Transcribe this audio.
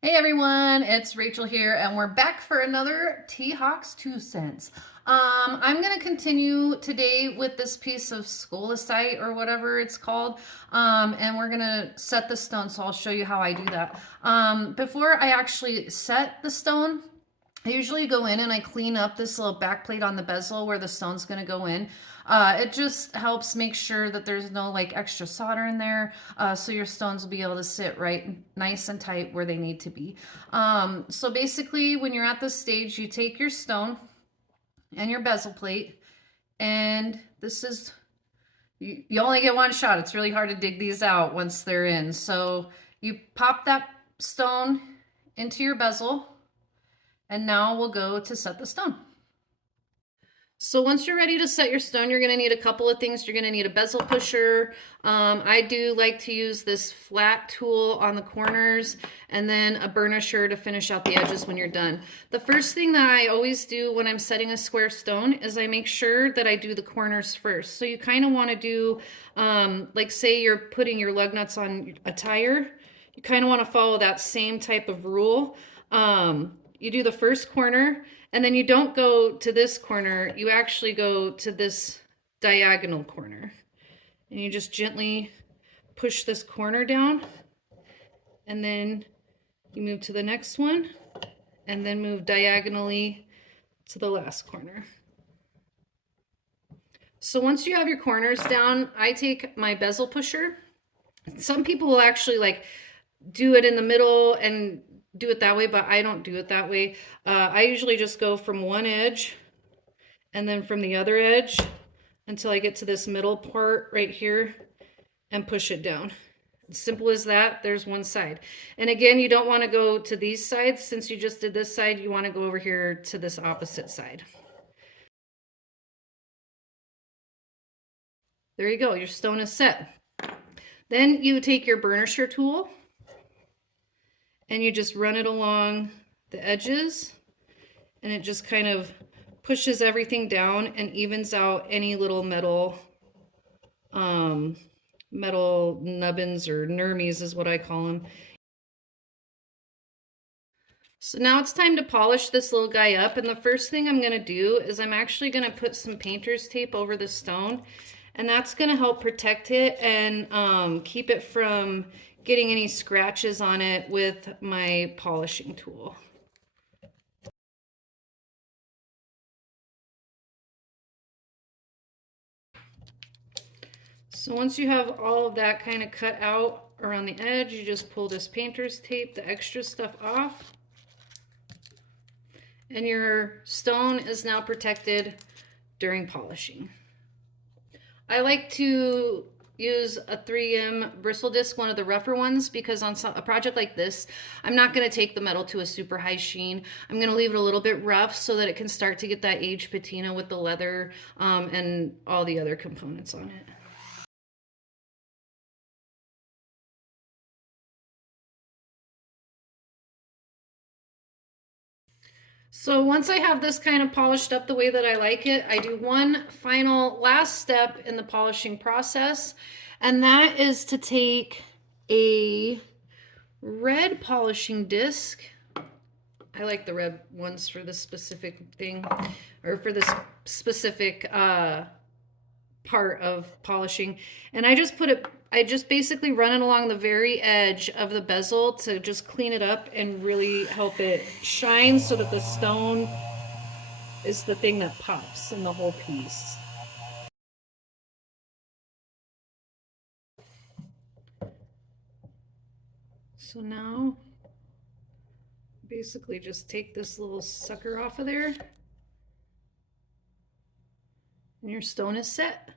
Hey everyone, it's Rachel here, and we're back for another T-Hawk's 2 cents. I'm going to continue today with this piece of scolecite or whatever it's called, and we're going to set the stone, so I'll show you how I do that. Before I actually set the stone, I usually go in and I clean up this little back plate on the bezel where the stone's going to go in. It just helps make sure that there's no like extra solder in there, so your stones will be able to sit right nice and tight where they need to be. So basically when you're at this stage, you take your stone and your bezel plate, and this is, you only get one shot. It's really hard to dig these out once they're in. So you pop that stone into your bezel, and now we'll go to set the stone. So once you're ready to set your stone, you're going to need a couple of things. You're going to need a bezel pusher. I do like to use this flat tool on the corners, and then a burnisher to finish out the edges when you're done. The first thing that I always do when I'm setting a square stone is I make sure that I do the corners first. So you kind of want to do, like say you're putting your lug nuts on a tire, you kind of want to follow that same type of rule. You do the first corner, and then you don't go to this corner, you actually go to this diagonal corner. And you just gently push this corner down, and then you move to the next one, and then move diagonally to the last corner. So once you have your corners down, I take my bezel pusher. Some people will actually like do it in the middle and do it that way, but I don't do it that way. I usually just go from one edge and then from the other edge until I get to this middle part right here and push it down. Simple as that. There's one side. And again, you don't want to go to these sides. Since you just did this side, you want to go over here to this opposite side. There you go. Your stone is set. Then you take your burnisher tool and you just run it along the edges, and it just kind of pushes everything down and evens out any little metal nubbins, or nermies is what I call them. So now it's time to polish this little guy up, and the first thing I'm going to do is I'm actually going to put some painter's tape over the stone, and that's going to help protect it and keep it from getting any scratches on it with my polishing tool. So once you have all of that kind of cut out around the edge, you just pull this painter's tape, the extra stuff off, and your stone is now protected during polishing. I like to use a 3M bristle disc, one of the rougher ones, because on a project like this, I'm not going to take the metal to a super high sheen. I'm going to leave it a little bit rough so that it can start to get that aged patina with the leather and all the other components on it. So once I have this kind of polished up the way that I like it, I do one final last step in the polishing process, and that is to take a red polishing disc. I like the red ones for this specific thing, or for this specific part of polishing, and I just basically run it along the very edge of the bezel to just clean it up and really help it shine so that the stone is the thing that pops in the whole piece. So now basically just take this little sucker off of there, and your stone is set.